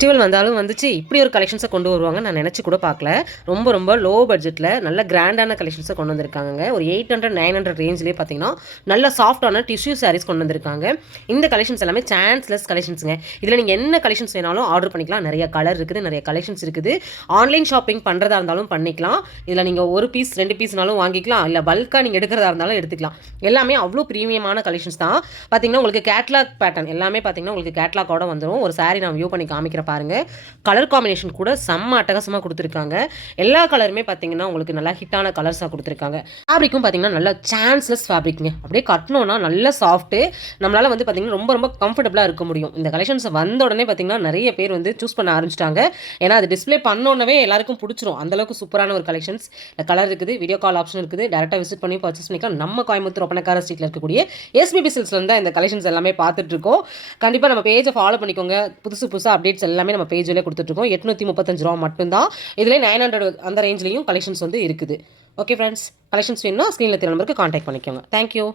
Festival வந்தாலும் வந்துச்சு இப்படி ஒரு கலெக்ஷன்ஸை கொண்டு வருவாங்க நான் நினச்சி கூட பார்க்கல. ரொம்ப ரொம்ப லோ பட்ஜெட்டில் நல்ல கிராண்டான கலெக்ஷன்ஸை கொண்டு வந்திருக்காங்க. ஒரு 800-900 ரேஞ்சிலே பார்த்தீங்கன்னா நல்ல சாஃப்டான டிஷ்யூ சாரீஸ் கொண்டு வந்திருக்காங்க. இந்த கலெக்ஷன்ஸ் எல்லாமே சான்ஸ்லெஸ் கலெக்ஷன்ஸுங்க. இதில் நீங்கள் என்ன கலெக்ஷன்ஸ் வேணாலும் ஆர்டர் பண்ணிக்கலாம். நிறைய கலர் இருக்குது, நிறைய கலெக்ஷன்ஸ் இருக்குது. ஆன்லைன் ஷாப்பிங் பண்ணுறதா இருந்தாலும் பண்ணிக்கலாம். இதில் நீங்கள் ஒரு பீஸ் 2 பீஸ்னாலும் வாங்கிக்கலாம், இல்லை பல்காக நீங்கள் எடுக்கிறதா இருந்தாலும் எடுத்துக்கலாம். எல்லாமே அவ்வளோ ப்ரீமியமான கலெக்ஷன்ஸ் தான். பார்த்தீங்கன்னா உங்களுக்கு கேட்லாக் பேட்டர்ன் எல்லாமே பார்த்தீங்கன்னா உங்களுக்கு கேட்லாக்கோட வந்துடும். ஒரு சாரீ நான் வியூ பண்ணி காமிக்கிற பாருங்க. கலர் காம்பினேஷன் கூட செம்ம அட்டகாசமாக கொடுத்துருக்காங்க. எல்லா கலருமே பார்த்தீங்கன்னா உங்களுக்கு நல்லா ஹிட்டான கலர்ஸாக கொடுத்துருக்காங்க. ஃபேப்ரிக்கும் பார்த்தீங்கன்னா நல்லா சான்ஸ்லெஸ் ஃபேப்ரிக்ங்க. அப்படியே கட்டணும்னா நல்ல சாஃப்ட்டு. நம்மளால் வந்து பார்த்தீங்கன்னா ரொம்ப ரொம்ப கம்ஃபர்டபுளாக இருக்க முடியும். இந்த கலெக்ஷன்ஸ் வந்த உடனே பார்த்தீங்கன்னா நிறைய பேர் வந்து சூஸ் பண்ண ஆரம்பிச்சிட்டாங்க. ஏன்னா அது டிஸ்பிளே பண்ணோன்னே எல்லாருக்கும் பிடிச்சிரும். அந்தளவுக்கு சூப்பரான ஒரு கலெக்ஷன்ஸ். கலர் இருக்குது, வீடியோ கால் ஆப்ஷன் இருக்குது, டேரெக்டாக விசிட் பண்ணி பர்ச்சேஸ் பண்ணிக்கலாம். நம்ம கோயம்புத்தூர் ஒப்பனக்கார ஸ்ட்ரீட்டில் இருக்கக்கூடிய எஸ்பிபி சில்க்ஸ்லேருந்து தான் இந்த கலெக்ஷன்ஸ் எல்லாமே பார்த்துட்டு இருக்கோம். கண்டிப்பாக நம்ம பேஜை ஃபாலோ பண்ணிக்கோங்க. புதுசாக அப்டேட்ஸ் எல்லாமே நம்ம பேஜில் கொடுத்துட்ருக்கோம். 835 ரூபா மட்டும்தான். இதில் 900 அந்த ரேஞ்சிலையும் கலெக்ஷன்ஸ் வந்து இருக்குது. ஓகே ஃப்ரெண்ட்ஸ், கலெக்ஷன்ஸ் வேணும்னா ஸ்க்ரீனில் தெரிய நம்பருக்கு கான்டாக்ட் பண்ணிக்கோங்க. தேங்க்யூ.